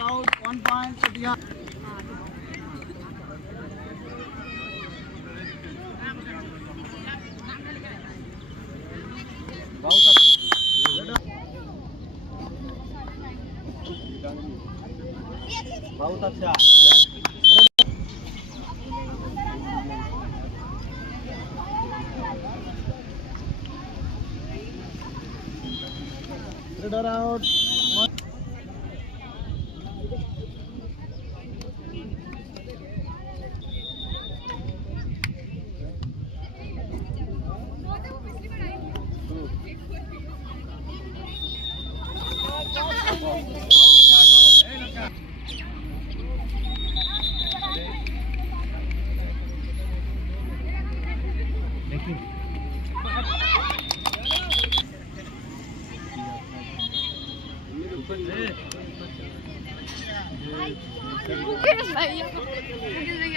Leader out. 1 point. Satya. बहुत अच्छा leader out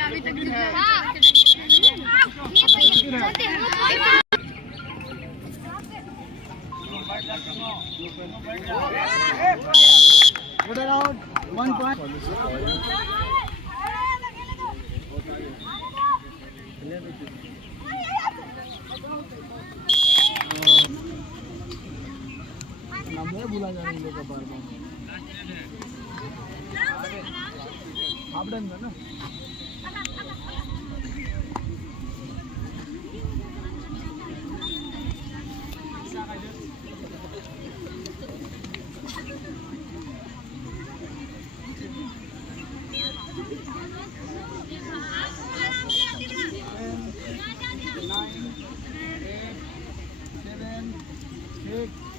अभी तक Leader out. 1 point. नाम भूला जाने लोग का बार-बार आप डन ना Nine, 8, 7, 6